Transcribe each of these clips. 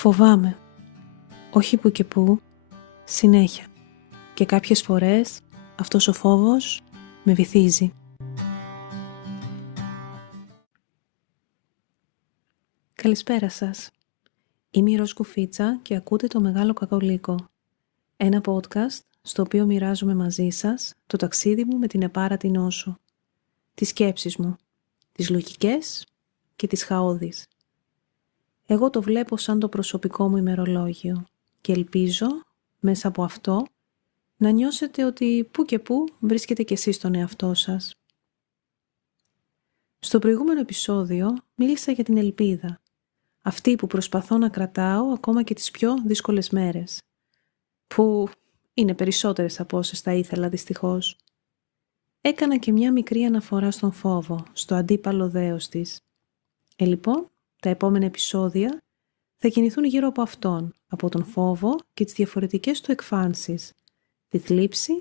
Φοβάμαι, όχι που και που, συνέχεια. Και κάποιες φορές αυτός ο φόβος με βυθίζει. Καλησπέρα σας. Είμαι η Ροζ Κουφίτσα και ακούτε το Μεγάλο Κακολίκο. Ένα podcast στο οποίο μοιράζομαι μαζί σας το ταξίδι μου με την επάρατη νόσο. Τις σκέψεις μου, τις λογικές και τις χαώδεις. Εγώ το βλέπω σαν το προσωπικό μου ημερολόγιο και ελπίζω μέσα από αυτό να νιώσετε ότι που και που βρίσκετε κι εσείς τον εαυτό σας. Στο προηγούμενο επεισόδιο μίλησα για την ελπίδα, αυτή που προσπαθώ να κρατάω ακόμα και τις πιο δύσκολες μέρες, που είναι περισσότερες από όσες θα ήθελα δυστυχώς. Έκανα και μια μικρή αναφορά στον φόβο, στο αντίπαλο δέος της. Λοιπόν, τα επόμενα επεισόδια θα κινηθούν γύρω από αυτόν, από τον φόβο και τις διαφορετικές του εκφάνσεις, τη θλίψη,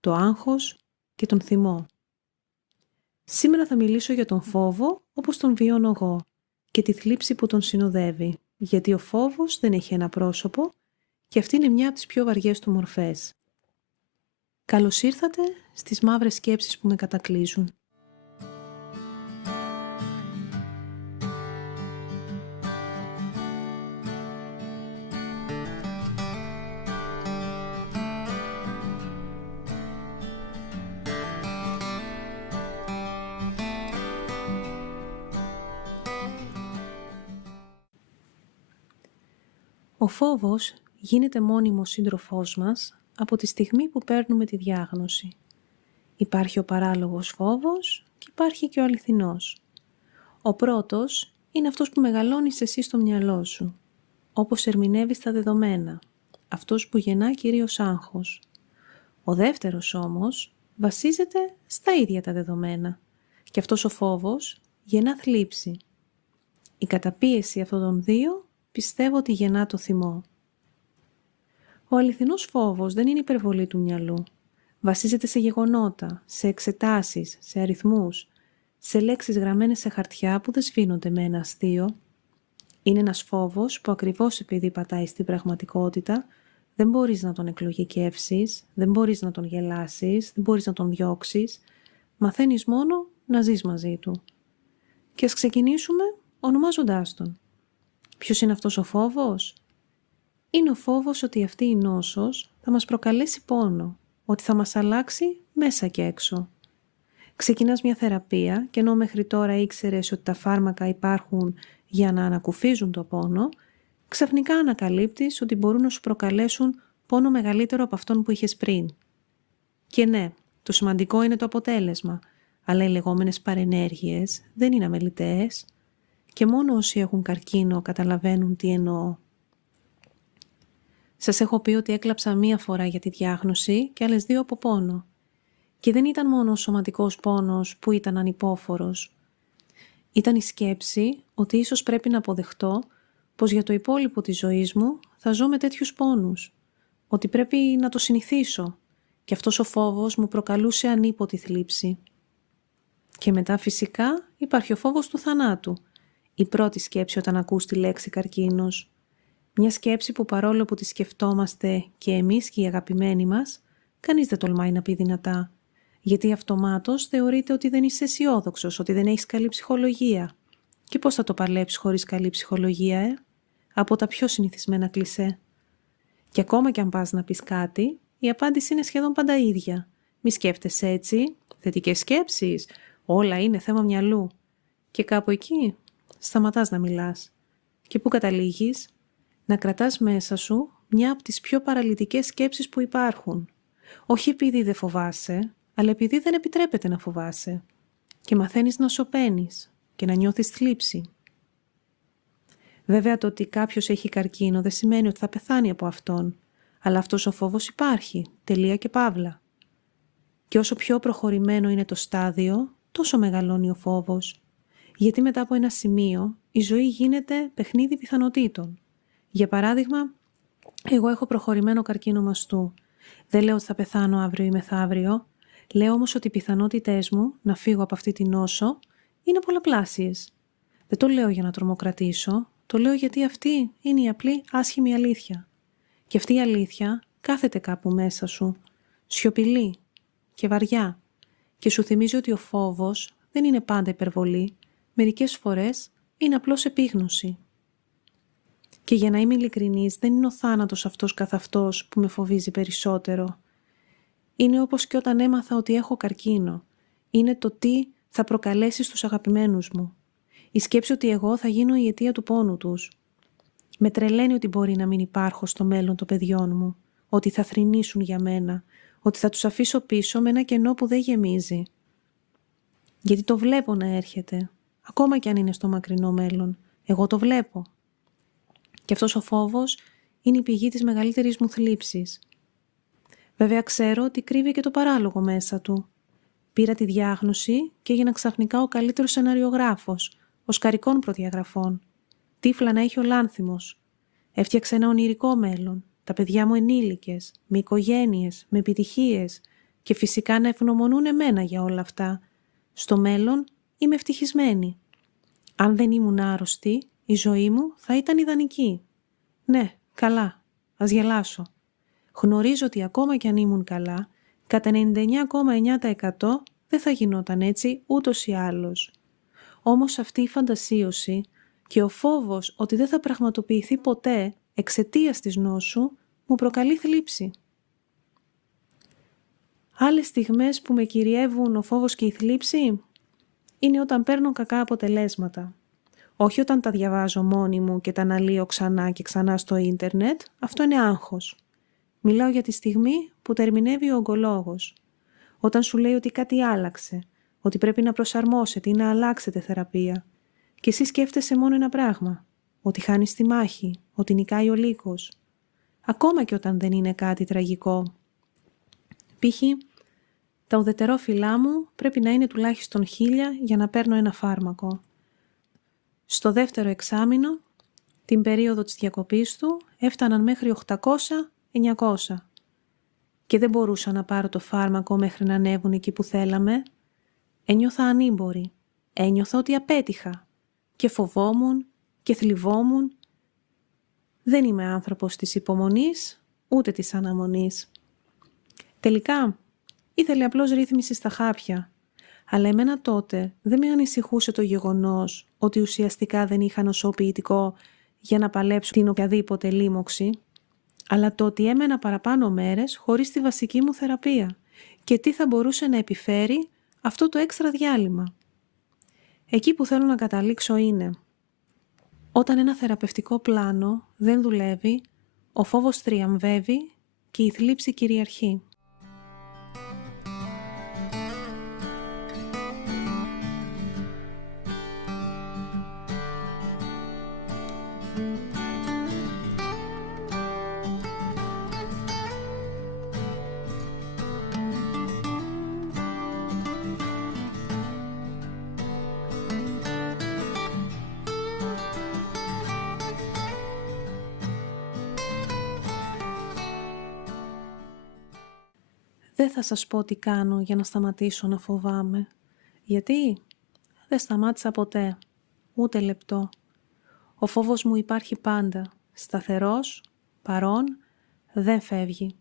το άγχος και τον θυμό. Σήμερα θα μιλήσω για τον φόβο όπως τον βιώνω εγώ και τη θλίψη που τον συνοδεύει, γιατί ο φόβος δεν έχει ένα πρόσωπο και αυτή είναι μια από τις πιο βαριές του μορφές. Καλώς ήρθατε στις μαύρες σκέψεις που με κατακλείζουν. Ο φόβος γίνεται μόνιμος σύντροφός μας από τη στιγμή που παίρνουμε τη διάγνωση. Υπάρχει ο παράλογος φόβος και υπάρχει και ο αληθινός. Ο πρώτος είναι αυτός που μεγαλώνεις εσύ στο μυαλό σου, όπως ερμηνεύεις τα δεδομένα, αυτός που γεννά κυρίως άγχος. Ο δεύτερος όμως βασίζεται στα ίδια τα δεδομένα και αυτός ο φόβος γεννά θλίψη. Η καταπίεση αυτών των δύο πιστεύω ότι γεννά το θυμό. Ο αληθινός φόβος δεν είναι υπερβολή του μυαλού. Βασίζεται σε γεγονότα, σε εξετάσεις, σε αριθμούς, σε λέξεις γραμμένες σε χαρτιά που δεν σβήνονται με ένα αστείο. Είναι ένας φόβος που ακριβώς επειδή πατάει στην πραγματικότητα, δεν μπορείς να τον εκλογικεύσεις, δεν μπορείς να τον γελάσεις, δεν μπορείς να τον διώξεις. Μαθαίνεις μόνο να ζεις μαζί του. Και ας ξεκινήσουμε ονομάζοντάς τον. Ποιος είναι αυτός ο φόβος? Είναι ο φόβος ότι αυτή η νόσος θα μας προκαλέσει πόνο, ότι θα μας αλλάξει μέσα και έξω. Ξεκινάς μια θεραπεία και ενώ μέχρι τώρα ήξερες ότι τα φάρμακα υπάρχουν για να ανακουφίζουν το πόνο, ξαφνικά ανακαλύπτεις ότι μπορούν να σου προκαλέσουν πόνο μεγαλύτερο από αυτόν που είχες πριν. Και ναι, το σημαντικό είναι το αποτέλεσμα, αλλά οι λεγόμενες παρενέργειες δεν είναι αμεληταίες και μόνο όσοι έχουν καρκίνο καταλαβαίνουν τι εννοώ. Σας έχω πει ότι έκλαψα μία φορά για τη διάγνωση και άλλες 2 από πόνο. Και δεν ήταν μόνο ο σωματικός πόνος που ήταν ανυπόφορος. Ήταν η σκέψη ότι ίσως πρέπει να αποδεχτώ πως για το υπόλοιπο της ζωής μου θα ζω με τέτοιους πόνους. Ότι πρέπει να το συνηθίσω. Και αυτός ο φόβος μου προκαλούσε ανίποτη θλίψη. Και μετά φυσικά υπάρχει ο φόβος του θανάτου. Η πρώτη σκέψη όταν ακούς τη λέξη καρκίνος. Μια σκέψη που παρόλο που τη σκεφτόμαστε και εμείς και οι αγαπημένοι μας, κανείς δεν τολμάει να πει δυνατά. Γιατί αυτομάτως θεωρείται ότι δεν είσαι αισιόδοξος, ότι δεν έχεις καλή ψυχολογία. Και πώς θα το παλέψεις χωρίς καλή ψυχολογία, Από τα πιο συνηθισμένα κλισέ. Και ακόμα κι αν πας να πεις κάτι, η απάντηση είναι σχεδόν πάντα ίδια. Μη σκέφτεσαι έτσι, θετικές σκέψεις, όλα είναι θέμα μυαλού. Και κάπου εκεί σταματάς να μιλάς. Και πού καταλήγεις? Να κρατάς μέσα σου μια από τις πιο παραλυτικές σκέψεις που υπάρχουν. Όχι επειδή δεν φοβάσαι, αλλά επειδή δεν επιτρέπεται να φοβάσαι. Και μαθαίνεις να σωπαίνεις και να νιώθεις θλίψη. Βέβαια το ότι κάποιος έχει καρκίνο δεν σημαίνει ότι θα πεθάνει από αυτόν, αλλά αυτός ο φόβος υπάρχει, τελεία και παύλα. Και όσο πιο προχωρημένο είναι το στάδιο, τόσο μεγαλώνει ο φόβος. Γιατί μετά από ένα σημείο η ζωή γίνεται παιχνίδι πιθανοτήτων. Για παράδειγμα, εγώ έχω προχωρημένο καρκίνο μαστού. Δεν λέω ότι θα πεθάνω αύριο ή μεθαύριο. Λέω όμως ότι οι πιθανότητές μου να φύγω από αυτή την νόσο είναι πολλαπλάσιες. Δεν το λέω για να τρομοκρατήσω. Το λέω γιατί αυτή είναι η απλή άσχημη αλήθεια. Και αυτή η αλήθεια κάθεται κάπου μέσα σου, σιωπηλή και βαριά, και σου θυμίζει ότι ο φόβος δεν είναι πάντα υπερβολή, μερικές φορές είναι απλώς επίγνωση. Και για να είμαι ειλικρινής, δεν είναι ο θάνατος αυτός καθ' αυτός που με φοβίζει περισσότερο. Είναι όπως και όταν έμαθα ότι έχω καρκίνο. Είναι το τι θα προκαλέσει στους αγαπημένους μου. Η σκέψη ότι εγώ θα γίνω η αιτία του πόνου τους. Με τρελαίνει ότι μπορεί να μην υπάρχω στο μέλλον των παιδιών μου, ότι θα θρηνήσουν για μένα, ότι θα τους αφήσω πίσω με ένα κενό που δεν γεμίζει. Γιατί το βλέπω να έρχεται, ακόμα κι αν είναι στο μακρινό μέλλον. Εγώ το βλέπω. Και αυτός ο φόβος είναι η πηγή της μεγαλύτερης μου θλίψης. Βέβαια ξέρω ότι κρύβει και το παράλογο μέσα του. Πήρα τη διάγνωση και έγινα ξαφνικά ο καλύτερος σεναριογράφος, οσκαρικών προδιαγραφών. Τύφλα να έχει ο λάνθιμος. Έφτιαξα ένα ονειρικό μέλλον, τα παιδιά μου ενήλικες, με οικογένειες, με επιτυχίες και φυσικά να ευγνωμονούν εμένα για όλα αυτά. Στο μέλλον είμαι ευτυχισμένη. Αν δεν ήμουν άρρωστη, η ζωή μου θα ήταν ιδανική. Ναι, καλά, ας γελάσω. Γνωρίζω ότι ακόμα κι αν ήμουν καλά, κατά 99,9% δεν θα γινόταν έτσι ούτως ή άλλως. Όμως αυτή η φαντασίωση και ο φόβος ότι δεν θα πραγματοποιηθεί ποτέ εξαιτίας της νόσου μου προκαλεί θλίψη. Άλλες στιγμές που με κυριεύουν ο φόβος και η θλίψη είναι όταν παίρνω κακά αποτελέσματα. Όχι όταν τα διαβάζω μόνη μου και τα αναλύω ξανά και ξανά στο ίντερνετ, αυτό είναι άγχος. Μιλάω για τη στιγμή που τα ερμηνεύει ο ογκολόγος. Όταν σου λέει ότι κάτι άλλαξε, ότι πρέπει να προσαρμόσετε ή να αλλάξετε θεραπεία. Και εσύ σκέφτεσαι μόνο ένα πράγμα, ότι χάνεις τη μάχη, ότι νικάει ο λύκος. Ακόμα και όταν δεν είναι κάτι τραγικό. Π.χ. τα ουδετερόφυλλά μου πρέπει να είναι τουλάχιστον 1000 για να παίρνω ένα φάρμακο. Στο δεύτερο εξάμηνο, την περίοδο της διακοπής του, έφταναν μέχρι 800-900. Και δεν μπορούσα να πάρω το φάρμακο μέχρι να ανέβουν εκεί που θέλαμε. Ένιωθα ανήμπορη. Ένιωθα ότι απέτυχα. Και φοβόμουν και θλιβόμουν. Δεν είμαι άνθρωπος της υπομονής, ούτε της αναμονής. Τελικά, ήθελε απλώς ρύθμιση στα χάπια. Αλλά εμένα τότε δεν με ανησυχούσε το γεγονός ότι ουσιαστικά δεν είχα νοσοποιητικό για να παλέψω την οποιαδήποτε λίμωξη, αλλά το ότι έμενα παραπάνω μέρες χωρίς τη βασική μου θεραπεία και τι θα μπορούσε να επιφέρει αυτό το έξτρα διάλειμμα. Εκεί που θέλω να καταλήξω είναι, όταν ένα θεραπευτικό πλάνο δεν δουλεύει, ο φόβος τριαμβεύει και η θλίψη κυριαρχεί. Δεν θα σας πω τι κάνω για να σταματήσω να φοβάμαι. Γιατί δεν σταμάτησα ποτέ, ούτε λεπτό. Ο φόβος μου υπάρχει πάντα, σταθερός, παρόν, δεν φεύγει.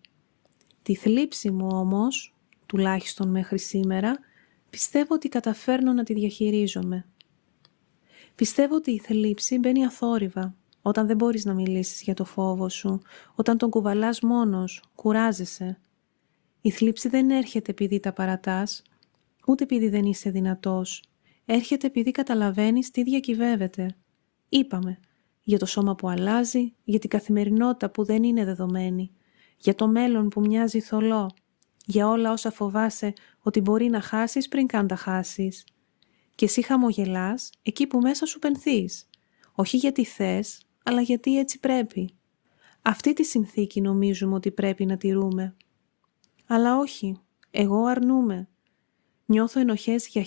Τη θλίψη μου όμως, τουλάχιστον μέχρι σήμερα, πιστεύω ότι καταφέρνω να τη διαχειρίζομαι. Πιστεύω ότι η θλίψη μπαίνει αθόρυβα, όταν δεν μπορείς να μιλήσεις για το φόβο σου, όταν τον κουβαλάς μόνος, κουράζεσαι. Η θλίψη δεν έρχεται επειδή τα παρατάς, ούτε επειδή δεν είσαι δυνατός. Έρχεται επειδή καταλαβαίνεις τι διακυβεύεται. Είπαμε, για το σώμα που αλλάζει, για την καθημερινότητα που δεν είναι δεδομένη, για το μέλλον που μοιάζει θολό, για όλα όσα φοβάσαι ότι μπορεί να χάσεις πριν καν τα χάσεις. Και εσύ χαμογελάς εκεί που μέσα σου πενθείς, όχι γιατί θες, αλλά γιατί έτσι πρέπει. Αυτή τη συνθήκη νομίζουμε ότι πρέπει να τηρούμε. Αλλά όχι, εγώ αρνούμαι. Νιώθω ενοχές για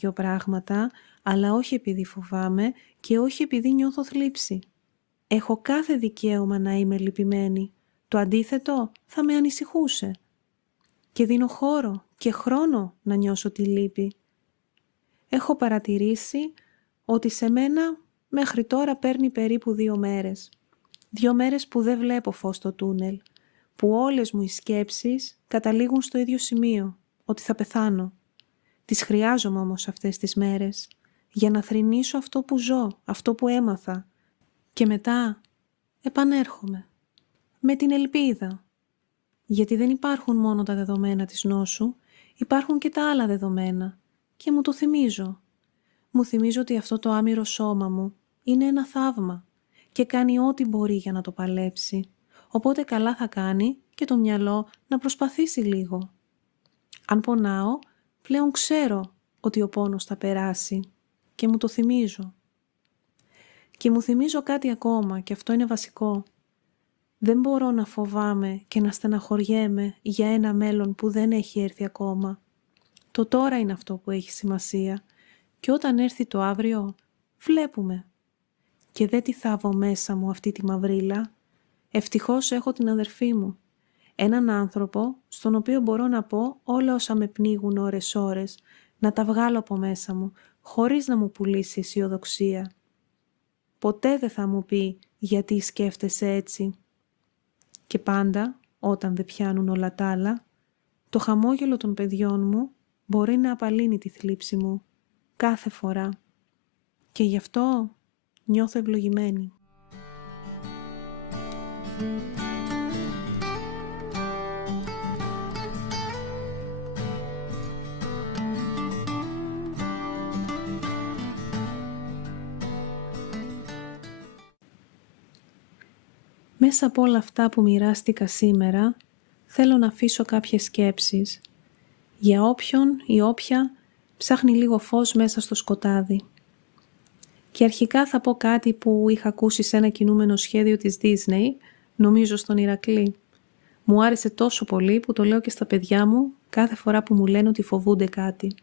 1002 πράγματα, αλλά όχι επειδή φοβάμαι και όχι επειδή νιώθω θλίψη. Έχω κάθε δικαίωμα να είμαι λυπημένη. Το αντίθετο θα με ανησυχούσε. Και δίνω χώρο και χρόνο να νιώσω τη λύπη. Έχω παρατηρήσει ότι σε μένα μέχρι τώρα παίρνει περίπου 2 μέρες. 2 μέρες που δεν βλέπω φως στο τούνελ, που όλες μου οι σκέψεις καταλήγουν στο ίδιο σημείο, ότι θα πεθάνω. Τις χρειάζομαι όμως αυτές τις μέρες, για να θρηνήσω αυτό που ζω, αυτό που έμαθα. Και μετά επανέρχομαι, με την ελπίδα. Γιατί δεν υπάρχουν μόνο τα δεδομένα της νόσου, υπάρχουν και τα άλλα δεδομένα. Και μου το θυμίζω. Μου θυμίζω ότι αυτό το άμυρο σώμα μου είναι ένα θαύμα και κάνει ό,τι μπορεί για να το παλέψει. Οπότε καλά θα κάνει και το μυαλό να προσπαθήσει λίγο. Αν πονάω, πλέον ξέρω ότι ο πόνος θα περάσει και μου το θυμίζω. Και μου θυμίζω κάτι ακόμα και αυτό είναι βασικό. Δεν μπορώ να φοβάμαι και να στεναχωριέμαι για ένα μέλλον που δεν έχει έρθει ακόμα. Το τώρα είναι αυτό που έχει σημασία και όταν έρθει το αύριο, βλέπουμε. Και δεν τη θάβω μέσα μου αυτή τη μαυρίλα. Ευτυχώς έχω την αδερφή μου. Έναν άνθρωπο στον οποίο μπορώ να πω όλα όσα με πνίγουν ώρες-ώρες, να τα βγάλω από μέσα μου, χωρίς να μου πουλήσει αισιοδοξία. Ποτέ δεν θα μου πει γιατί σκέφτεσαι έτσι. Και πάντα, όταν δεν πιάνουν όλα τα άλλα, το χαμόγελο των παιδιών μου μπορεί να απαλύνει τη θλίψη μου κάθε φορά. Και γι' αυτό νιώθω ευλογημένη. Μέσα από όλα αυτά που μοιράστηκα σήμερα, θέλω να αφήσω κάποιες σκέψεις για όποιον ή όποια ψάχνει λίγο φως μέσα στο σκοτάδι. Και αρχικά θα πω κάτι που είχα ακούσει σε ένα κινούμενο σχέδιο της Disney, νομίζω στον Ηρακλή. Μου άρεσε τόσο πολύ που το λέω και στα παιδιά μου κάθε φορά που μου λένε ότι φοβούνται κάτι.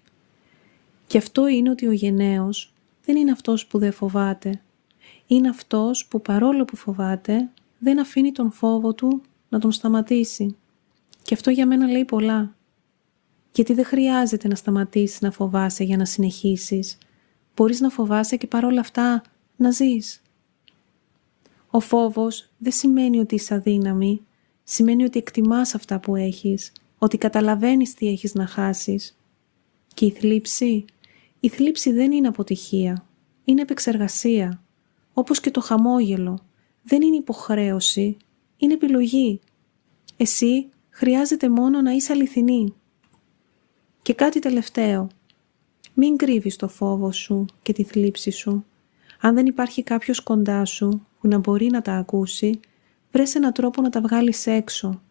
Και αυτό είναι ότι ο γενναίος δεν είναι αυτός που δεν φοβάται. Είναι αυτός που παρόλο που φοβάται, δεν αφήνει τον φόβο του να τον σταματήσει. Και αυτό για μένα λέει πολλά. Γιατί δεν χρειάζεται να σταματήσεις να φοβάσαι για να συνεχίσεις. Μπορείς να φοβάσαι και παρόλα αυτά να ζεις. Ο φόβος δεν σημαίνει ότι είσαι αδύναμη. Σημαίνει ότι εκτιμάς αυτά που έχεις. Ότι καταλαβαίνεις τι έχεις να χάσεις. Και η θλίψη δεν είναι αποτυχία. Είναι επεξεργασία. Όπως και το χαμόγελο. Δεν είναι υποχρέωση. Είναι επιλογή. Εσύ χρειάζεται μόνο να είσαι αληθινή. Και κάτι τελευταίο. Μην κρύβεις το φόβο σου και τη θλίψη σου. Αν δεν υπάρχει κάποιος κοντά σου που να μπορεί να τα ακούσει, βρες έναν τρόπο να τα βγάλεις έξω.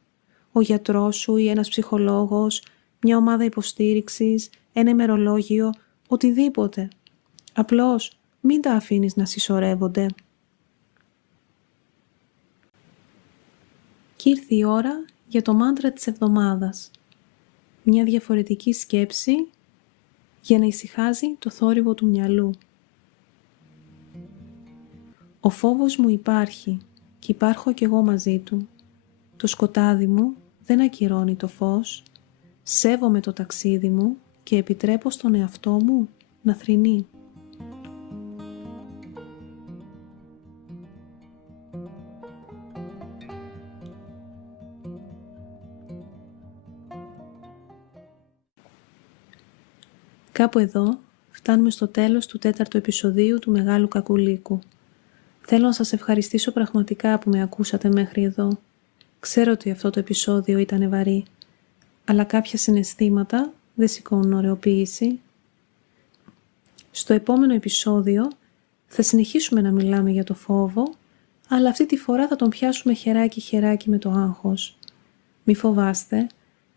Ο γιατρός σου ή ένας ψυχολόγος, μια ομάδα υποστήριξης, ένα ημερολόγιο, οτιδήποτε. Απλώς μην τα αφήνεις να συσσωρεύονται. Και ήρθε η ώρα για το μάντρα της εβδομάδας. Μια διαφορετική σκέψη για να ησυχάζει το θόρυβο του μυαλού. Ο φόβος μου υπάρχει και υπάρχω κι εγώ μαζί του. Το σκοτάδι μου δεν ακυρώνει το φως, σέβομαι το ταξίδι μου και επιτρέπω στον εαυτό μου να θρηνεί. Κάπου εδώ φτάνουμε στο τέλος του 4ου επεισοδίου του Μεγάλου Κακουλίκου. Θέλω να σας ευχαριστήσω πραγματικά που με ακούσατε μέχρι εδώ. Ξέρω ότι αυτό το επεισόδιο ήταν βαρύ, αλλά κάποια συναισθήματα δεν σηκώνουν ωρεοποίηση. Στο επόμενο επεισόδιο θα συνεχίσουμε να μιλάμε για το φόβο, αλλά αυτή τη φορά θα τον πιάσουμε χεράκι-χεράκι με το άγχος. Μη φοβάστε,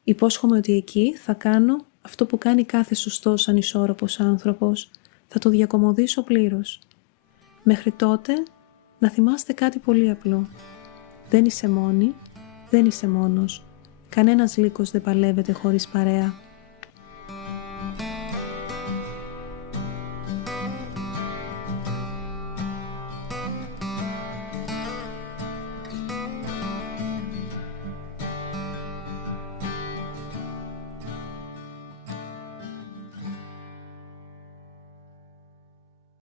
υπόσχομαι ότι εκεί θα κάνω αυτό που κάνει κάθε σωστός ανισόρροπος άνθρωπος, θα το διακομωδήσω πλήρως. Μέχρι τότε, να θυμάστε κάτι πολύ απλό. Δεν είσαι μόνη, δεν είσαι μόνος. Κανένας λύκος δεν παλεύεται χωρίς παρέα.